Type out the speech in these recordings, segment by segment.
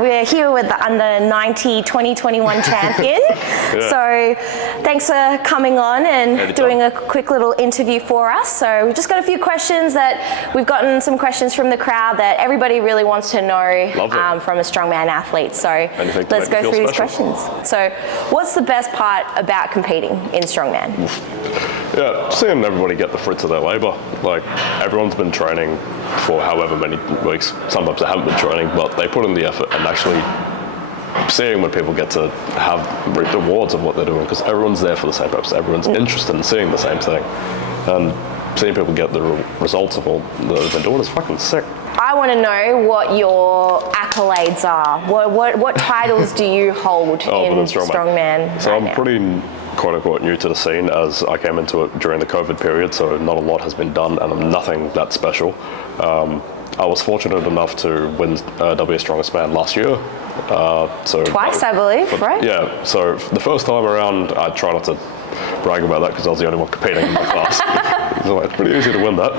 We're here with the under 90 2021 champion. So thanks for coming on and doing a quick little interview for us. So we've just got a few questions that we've gotten some questions from the crowd that everybody really wants to know from a strongman athlete. So let's go through these questions. So what's the best part about competing in strongman? Yeah, seeing everybody get the fruits of their labor. Like, everyone's been training for however many weeks. Sometimes they haven't been training, but they put in the effort, and actually seeing when people get to have reap the rewards of what they're doing, because everyone's there for the same purpose. Everyone's interested in seeing the same thing. And seeing people get the results of all that they've been doing is fucking sick. I want to know what your accolades are. What titles do you hold in strongman? So I'm pretty quote-unquote new to the scene, as I came into it during the COVID period, so not a lot has been done, and I'm nothing that special. I was fortunate enough to win W Strongest Man last year. Twice, I believe, right? Yeah, so the first time around, I try not to brag about that because I was the only one competing in my class. So it's pretty easy to win that.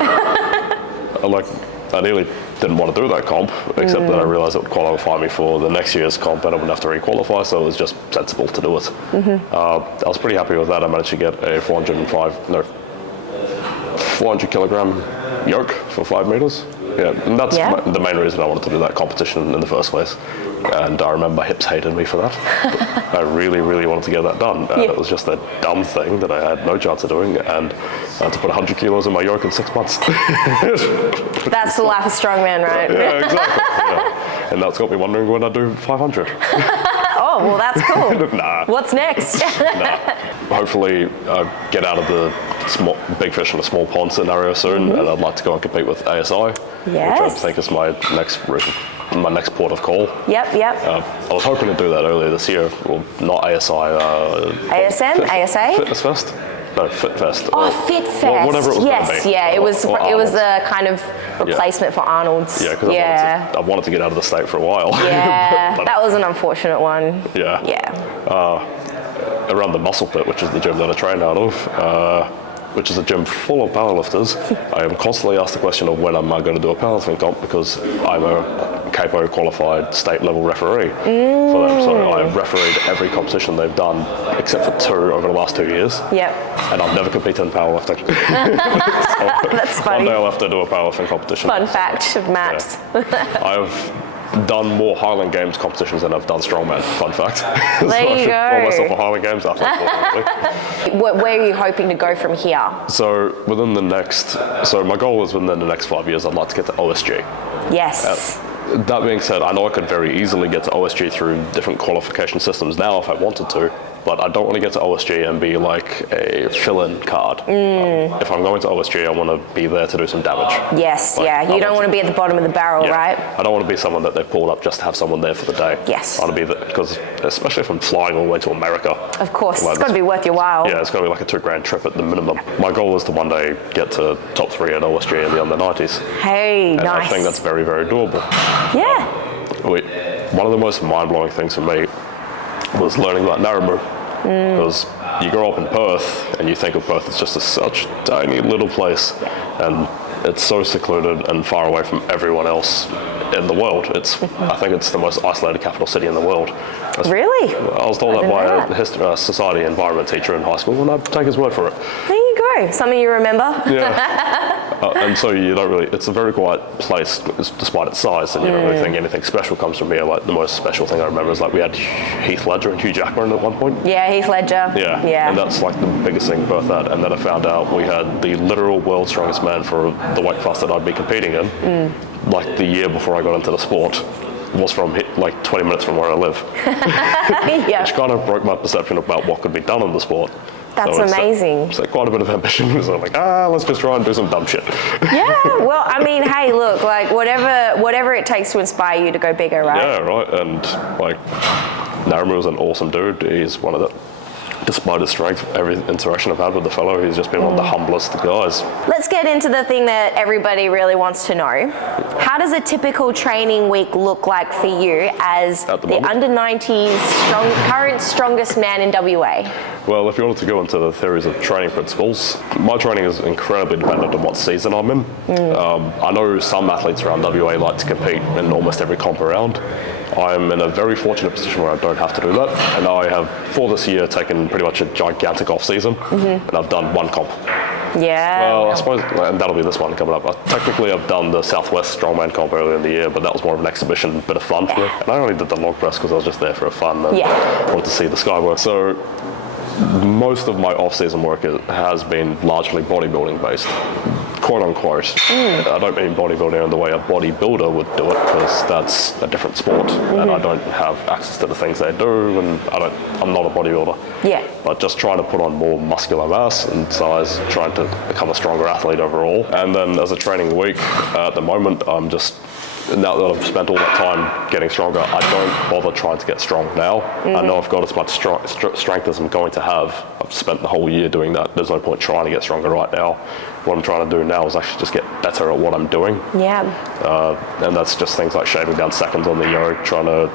I nearly didn't want to do that comp, except that I realised it would qualify me for the next year's comp and I wouldn't have to re-qualify, so it was just sensible to do it. I was pretty happy with that. I managed to get a 400 kilogram yoke for 5 meters. Yeah, and that's the main reason I wanted to do that competition in the first place. And I remember my hips hated me for that. I really, really wanted to get that done. It was just a dumb thing that I had no chance of doing, and I had to put 100 kilos in my yoke in 6 months. That's the life of strongman, right? Yeah, exactly. Yeah. And that's got me wondering when I do 500. Oh, well, that's cool. Nah. What's next? Nah. Hopefully, get out of the big fish in a small pond scenario soon, and I'd like to go and compete with ASI, which I think is my next port of call. Yep. I was hoping to do that earlier this year. Well, not ASI. ASM? ASA? Fitness Fest? No, Fit Fest. Oh, Fit Fest. Well, whatever it was going to be. Yeah, it was a kind of replacement for Arnold's. Yeah, because I wanted to get out of the state for a while. Yeah, that was an unfortunate one. Yeah. Around the Muscle Pit, which is the gym that I train out of, which is a gym full of powerlifters, I am constantly asked the question of when am I going to do a powerlifting comp, because I'm a CAPO qualified state level referee for them. So I've refereed every competition they've done except for 2 over the last 2 years. Yep. And I've never competed in powerlifting. That's funny. One day I'll have to do a powerlifting competition. Fun fact of Matt's. I've done more Highland Games competitions than I've done Strongman. Fun fact. There you go. I should call myself a Highland Games athlete. Where are you hoping to go from here? So my goal is within the next 5 years, I'd like to get to OSG. Yes. That being said, I know I could very easily get to OSG through different qualification systems now if I wanted to, but I don't want to get to OSG and be like a fill-in card. If I'm going to OSG, I want to be there to do some damage. Yes, you don't want to be at the bottom of the barrel, right? I don't want to be someone that they've pulled up just to have someone there for the day. Yes. I want to be there, because especially if I'm flying all the way to America. Of course, it's got to be worth your while. Yeah, it's got to be like a $2,000 trip at the minimum. My goal is to one day get to top 3 at OSG in the under 90s. Hey, and nice. I think that's very, very doable. Yeah. One of the most mind-blowing things for me was learning about Narrabri, because you grow up in Perth and you think of Perth as just such a tiny little place, and it's so secluded and far away from everyone else in the world. I think it's the most isolated capital city in the world. Really? I was told that by a society environment teacher in high school, and I'd take his word for it. There you go. Something you remember? Yeah. And so you don't really, it's a very quiet place despite its size, and you don't really think anything special comes from here. Like, the most special thing I remember is like we had Heath Ledger and Hugh Jackman at one point. Yeah, Heath Ledger. Yeah. And that's like the biggest thing Perth had. And then I found out we had the literal world's strongest man for the weight class that I'd be competing in, like the year before I got into the sport, was from like 20 minutes from where I live. Which kind of broke my perception about what could be done in the sport. That's amazing. It's quite a bit of ambition. So I'm like, let's just try and do some dumb shit. Yeah, well, I mean, hey, look, like whatever it takes to inspire you to go bigger, right? Yeah, right. And like, Narrabri was an awesome dude. He's one of the, despite his strength, every interaction I've had with the fellow, he's just been one of the humblest guys. Let's get get into the thing that everybody really wants to know. How does a typical training week look like for you as the under 90s current strongest man in WA? Well, if you wanted to go into the theories of training principles, my training is incredibly dependent on what season I'm in. I know some athletes around WA like to compete in almost every comp around. I'm in a very fortunate position where I don't have to do that, and I have, for this year, taken pretty much a gigantic off-season, and I've done one comp. Yeah. Well, I suppose, and that'll be this one coming up. Technically, I've done the Southwest Strongman comp earlier in the year, but that was more of an exhibition, bit of fun. And I only did the log press because I was just there for fun and wanted to see the skywork. So most of my off-season work has been largely bodybuilding based, quote unquote. I don't mean bodybuilding in the way a bodybuilder would do it, because that's a different sport, and I don't have access to the things they do, and I'm not a bodybuilder. Yeah. But just trying to put on more muscular mass and size, trying to become a stronger athlete overall. And then as a training week, at the moment, I'm just, now that I've spent all that time getting stronger, I don't bother trying to get strong now. I know I've got as much strength as I'm going to have. I've spent the whole year doing that. There's no point trying to get stronger right now. What I'm trying to do now is actually just get better at what I'm doing. Yeah. And that's just things like shaving down seconds on the yoke, trying to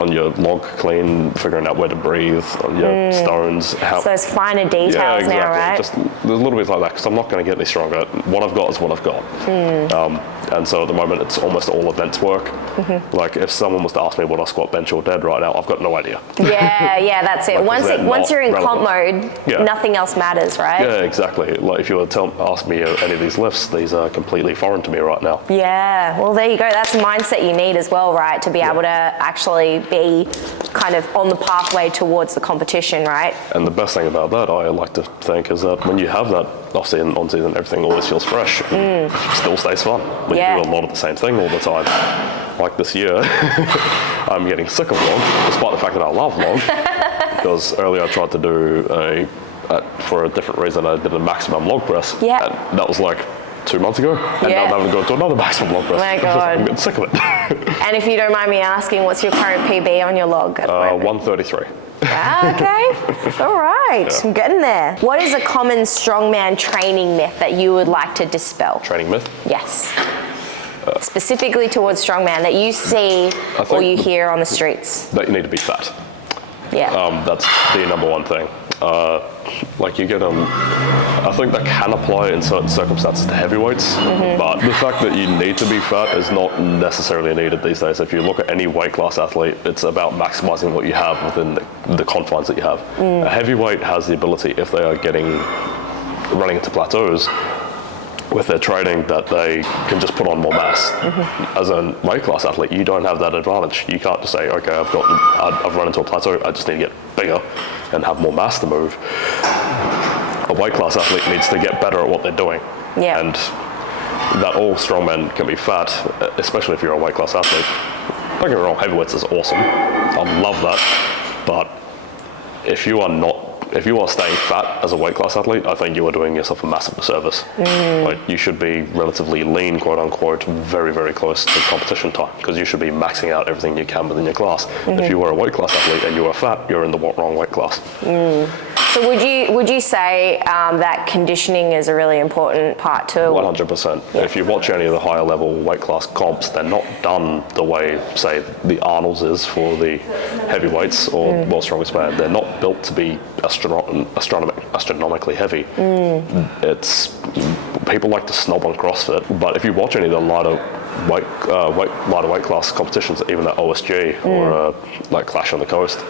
on your log clean, figuring out where to breathe, on your stones. So those finer details now, right? Just there's a little bit like that, because I'm not going to get any stronger. What I've got is what I've got. And so at the moment, it's almost all events work. Like if someone was to ask me what I squat, bench, or dead right now, I've got no idea. Yeah, that's it. Like, once you're in comp mode, nothing else matters, right? Yeah, exactly. Like if you were to ask me any of these lifts, these are completely foreign to me right now. Yeah, well there you go. That's the mindset you need as well, right? To be able to actually be kind of on the pathway towards the competition, right? And the best thing about that, I like to think, is that when you have that off-season, on-season, everything always feels fresh. And still stays fun. When you do a lot of the same thing all the time. Like this year, I'm getting sick of log, despite the fact that I love log. Because earlier I tried to do for a different reason, I did a maximum log press. And that was like 2 months ago, and now I'm having to go to another maximum log press. My God. I'm getting sick of it. And if you don't mind me asking, what's your current PB on your log at the moment? 133. Okay, all right, I'm getting there. What is a common strongman training myth that you would like to dispel? Training myth? Yes. Specifically towards strongman that you see or you hear on the streets. That you need to be fat. Yeah. That's the number one thing. Like you get I think that can apply in certain circumstances to heavyweights, but the fact that you need to be fat is not necessarily needed these days. If you look at any weight class athlete, it's about maximizing what you have within the confines that you have. A heavyweight has the ability, if they are running into plateaus with their training, that they can just put on more mass. As a weight class athlete, you don't have that advantage. You can't just say, okay, I've run into a plateau, I just need to get bigger and have more mass to move. A weight class athlete needs to get better at what they're doing. Yeah. And that all strongmen can be fat, especially if you're a weight class athlete. Don't get me wrong, heavyweights is awesome. I love that. But if you are staying fat as a weight class athlete, I think you are doing yourself a massive disservice. Like you should be relatively lean, quote unquote, very, very close to competition time, because you should be maxing out everything you can within your class. If you are a weight class athlete and you are fat, you're in the wrong weight class. So would you say that conditioning is a really important part too? 100%. If you watch any of the higher level weight class comps, they're not done the way, say, the Arnold's is for the heavyweights or World's Strongest Man. They're not built to be astronomically heavy. It's people like to snob on CrossFit, but if you watch any of the lighter weight class competitions, even at OSG or like Clash on the Coast,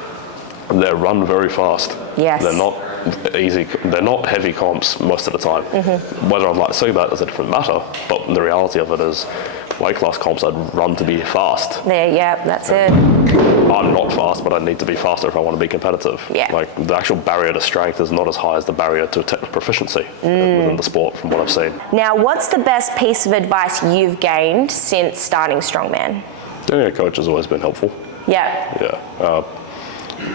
they're run very fast. Yes. They're not easy. They're not heavy comps most of the time. Whether I'd like to say that is a different matter, but the reality of it is, weight class comps I'd run to be fast. Yeah, that's it. I'm not fast, but I need to be faster if I want to be competitive. Yeah. Like the actual barrier to strength is not as high as the barrier to technical proficiency within the sport, from what I've seen. Now, what's the best piece of advice you've gained since starting Strongman? Yeah, coach has always been helpful. Yeah.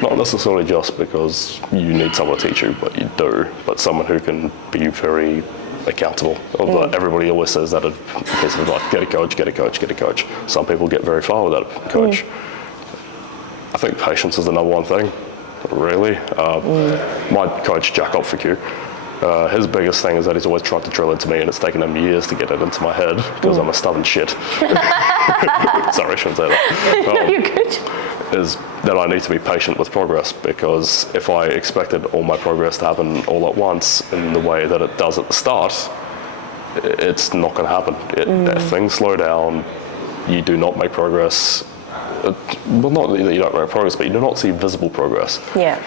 Not necessarily just because you need someone to teach you, but you do, but someone who can be very accountable. Everybody always says that a piece of advice: get a coach, get a coach, get a coach. Some people get very far without a coach. I think patience is the number one thing, really. My coach, Jack Opferq, His biggest thing is that he's always tried to drill into me, and it's taken him years to get it into my head because I'm a stubborn shit. Sorry, I shouldn't say that. No, you're good. Is that I need to be patient with progress, because if I expected all my progress to happen all at once in the way that it does at the start, it's not going to happen. If things slow down, you do not make progress. Well, not that you don't make progress, but you do not see visible progress. Yeah.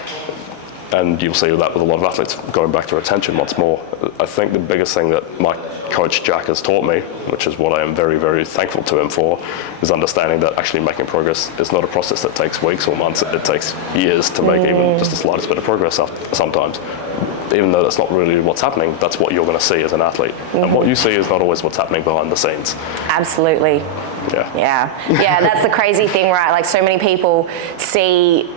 And you'll see that with a lot of athletes. Going back to retention once more, I think the biggest thing that my coach Jack has taught me, which is what I am very, very thankful to him for, is understanding that actually making progress is not a process that takes weeks or months. It takes years to make even just the slightest bit of progress sometimes. Even though that's not really what's happening, that's what you're going to see as an athlete. And what you see is not always what's happening behind the scenes. Absolutely. Yeah, that's the crazy thing, right? Like, so many people see,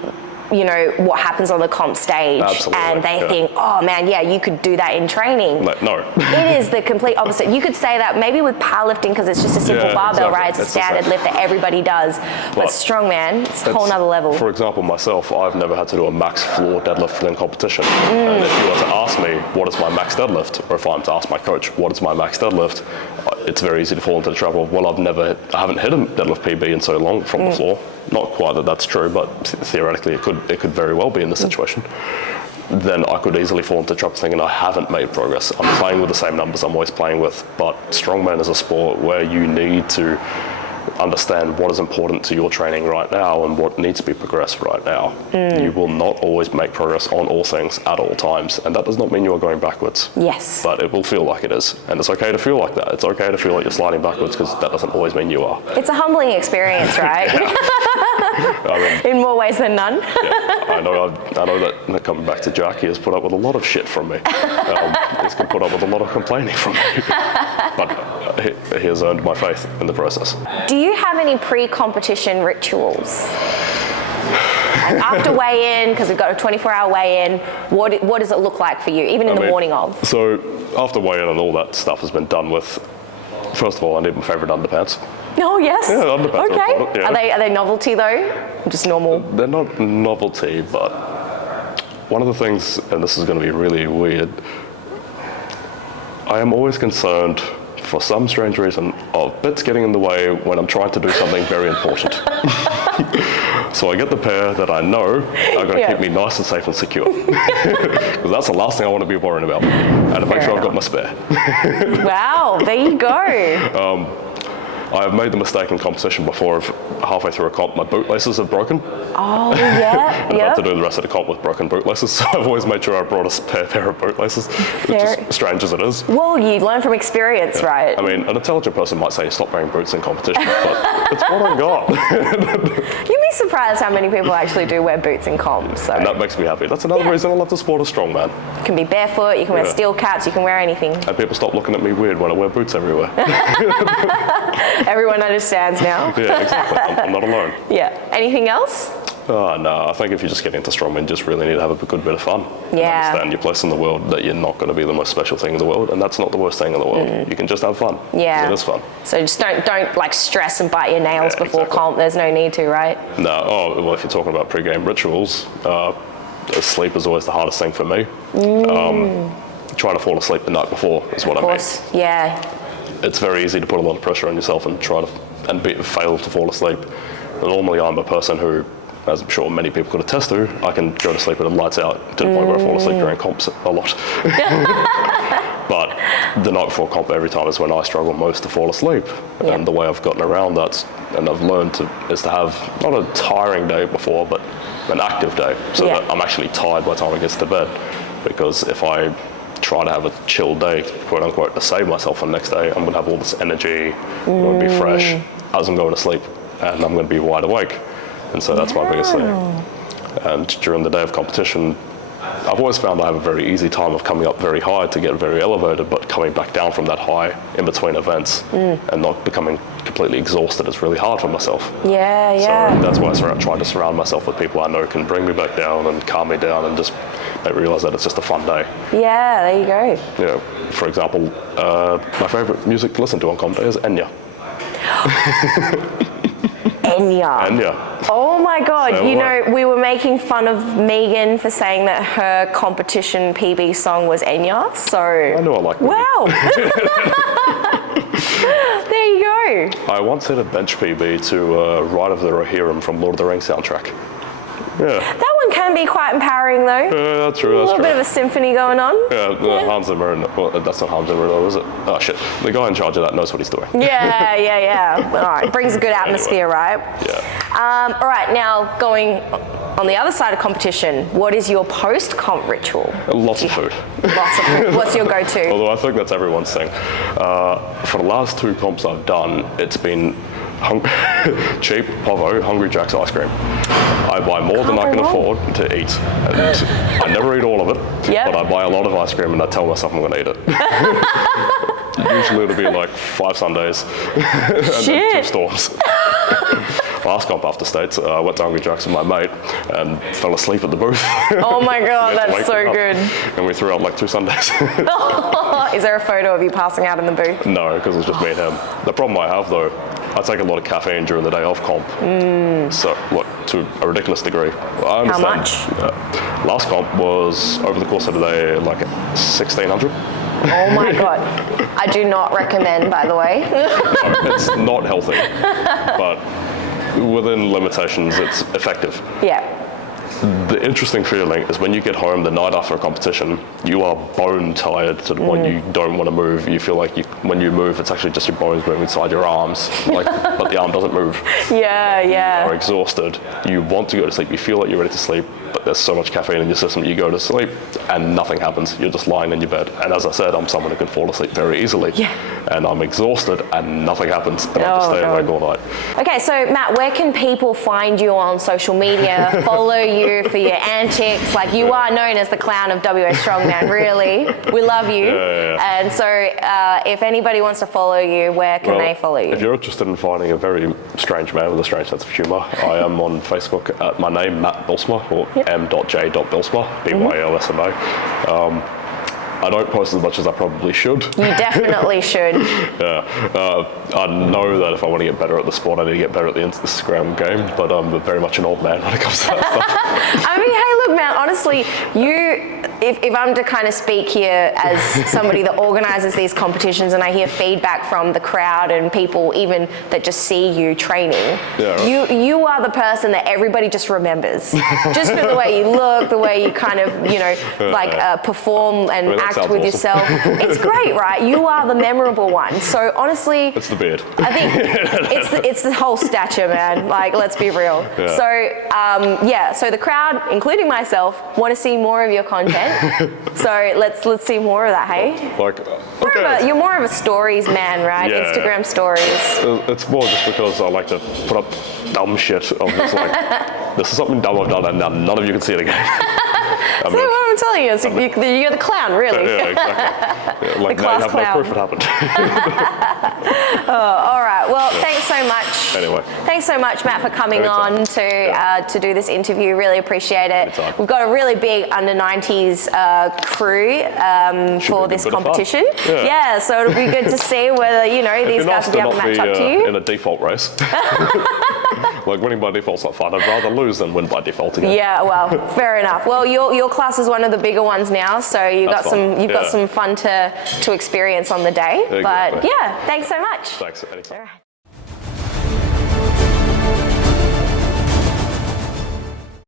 you know, what happens on the comp stage. Absolutely, and they think, oh man, yeah, you could do that in training. No. It is the complete opposite. You could say that maybe with powerlifting, because it's just a simple barbell, exactly. right? It's a standard lift that everybody does. But strongman, it's a whole nother level. For example, myself, I've never had to do a max floor deadlift in competition. And if you were to ask me, what is my max deadlift? Or if I'm to ask my coach, what is my max deadlift? It's very easy to fall into the trap of, well, I haven't hit a deadlift PB in so long from the floor. Not quite that that's true, but theoretically it could very well be in this situation. Then I could easily fall into the trap thinking I haven't made progress. I'm playing with the same numbers I'm always playing with, but strongman is a sport where you need to understand what is important to your training right now and what needs to be progressed right now. You will not always make progress on all things at all times, and that does not mean you are going backwards. Yes. But it will feel like it is, and it's okay to feel like that. It's okay to feel like you're sliding backwards, because that doesn't always mean you are. It's a humbling experience, right? I mean, in more ways than none. I know that coming back to Jack, he has put up with a lot of shit from me. He's going to put up with a lot of complaining from me. But he has earned my faith in the process. Do you have any pre-competition rituals? And after weigh-in, because we've got a 24-hour weigh-in, what does it look like for you, even in the morning of? So after weigh-in and all that stuff has been done with, first of all, I need my favourite underpants. Oh, yes. Yeah, underpants. Okay. Are they novelty though? Just normal? They're not novelty, but one of the things, and this is going to be really weird, I am always concerned, for some strange reason, of bits getting in the way when I'm trying to do something very important. So I get the pair that I know are going to keep me nice and safe and secure. Because that's the last thing I want to be worrying about. And to make sure I've got my spare. Wow, there you go. I have made the mistake in competition before of halfway through a comp, my bootlaces have broken. Oh, yeah. I've had to do the rest of the comp with broken bootlaces, so I've always made sure I brought a pair of bootlaces, which is strange as it is. Well, you learn from experience, right? I mean, an intelligent person might say stop wearing boots in competition, but it's what I got. You'd be surprised how many people actually do wear boots in comp. So. And that makes me happy. That's another reason I love the sport of strongman. You can be barefoot, you can wear steel caps, you can wear anything. And people stop looking at me weird when I wear boots everywhere. Everyone understands now. Yeah, exactly. I'm not alone. Yeah. Anything else? No, I think if you just get into strongman, you just really need to have a good bit of fun. Yeah. Understand your place in the world, that you're not going to be the most special thing in the world, and that's not the worst thing in the world. You can just have fun. Yeah. It is fun. So just don't like stress and bite your nails before comp. There's no need to, right? No. Oh, well, if you're talking about pre-game rituals, sleep is always the hardest thing for me. Trying to fall asleep the night before is what I mean. Of course, yeah. It's very easy to put a lot of pressure on yourself and fail to fall asleep. And normally I'm a person who, as I'm sure many people could attest to, I can go to sleep with the lights out to the point where I fall asleep during comps a lot. But the night before comp every time is when I struggle most to fall asleep. Yeah. And the way I've gotten around that, and I've learned is to have not a tiring day before, but an active day, so that I'm actually tired by the time I get to bed. Because if I try to have a chill day, quote unquote, to save myself for the next day, I'm going to have all this energy, I'm going to be fresh as I'm going to sleep, and I'm going to be wide awake. And so that's my biggest thing. And during the day of competition, I've always found I have a very easy time of coming up very high to get very elevated, but coming back down from that high in between events and not becoming completely exhausted is really hard for myself. Yeah. So that's why I try to surround myself with people I know can bring me back down and calm me down and just make me realize that it's just a fun day. Yeah, there you go. You know, for example, my favorite music to listen to on comp day is Enya. Enya. Enya. Oh my God, So you what? know, we were making fun of Megan for saying that her competition PB song was Enya, so... I know I like Megan. Wow! There you go. I once hit a bench PB to Ride of the Rohirrim from Lord of the Rings soundtrack. Yeah. That one can be quite empowering though. That's true, A that's little true. bit of a symphony going on. Yeah, Hans Zimmer, well, that's not Hans Zimmer though, is it? Oh shit, the guy in charge of that knows what he's doing. Yeah. All right, brings a good atmosphere, right? Yeah. All right, now going on the other side of competition, what is your post-comp ritual? Lots of food. Lots of food. What's your go-to? Although I think that's everyone's thing. For the last 2 comps I've done, it's been cheap, Povo, Hungry Jack's ice cream. I buy more than I can afford to eat, and I never eat all of it, but I buy a lot of ice cream and I tell myself I'm going to eat it. Usually it'll be like 5 Sundays and then 2 storms. Last comp after States, I went to Hungry Jack's with my mate and fell asleep at the booth. Oh my God, that's so good. And we threw out like 2 Sundays. Is there a photo of you passing out in the booth? No, because it was just me and him. The problem I have though, I take a lot of caffeine during the day off comp. So, look, to a ridiculous degree. I understand. How much? Last comp was, over the course of the day, like 1,600. Oh my God. I do not recommend, by the way. No, it's not healthy, but within limitations, it's effective. Yeah. The interesting feeling is when you get home the night after a competition, you are bone tired to the point you don't want to move. You feel like when you move, it's actually just your bones moving inside your arms, but the arm doesn't move. Yeah. You are exhausted. You want to go to sleep. You feel like you're ready to sleep, but there's so much caffeine in your system. You go to sleep and nothing happens. You're just lying in your bed. And as I said, I'm someone who can fall asleep very easily. Yeah. And I'm exhausted and nothing happens. And I just stay awake all night. Okay, so Matt, where can people find you on social media, follow you for your antics? Like, you are known as the clown of WA Strongman, really. We love you. And so if anybody wants to follow you, where can they follow you? If you're interested in finding a very strange man with a strange sense of humour, I am on Facebook at my name, Matt Bilsma, or m.j.bilsma, B-Y-L-S-M-A. I don't post as much as I probably should. You definitely should. I know that if I want to get better at the sport, I need to get better at the Instagram game, but I'm very much an old man when it comes to that stuff. I mean, hey, look, man, honestly, if I'm to kind of speak here as somebody that organises these competitions and I hear feedback from the crowd and people even that just see you training, you are the person that everybody just remembers. Just for the way you look, the way you kind of, perform and act with yourself. It's great, right? You are the memorable one. So honestly, it's the beard. I think it's the whole stature, man. Like, let's be real. So so the crowd, including myself, want to see more of your content. So let's see more of that, hey? You're more of a stories man, right? Instagram stories. It's more just because I like to put up dumb shit of this, this is something dumb I've done and now none of you can see it again. That's what I'm telling you. You're the clown, really. Yeah, exactly. The class now you have clown. no proof it happened. All right. Well, thanks so much. Anyway. Thanks so much, Matt, for coming on to do this interview. Really appreciate it. Anytime. We've got a really big under-90s crew for this competition. So it'll be good to see whether, these guys will be able to match up to you. In a default race. Like, winning by default's not fun. I'd rather lose than win by default again. Yeah, well, fair enough. Well, your class is one of the bigger ones now, so you've got some fun to experience on the day. Exactly. But yeah, thanks so much. Thanks. Anytime.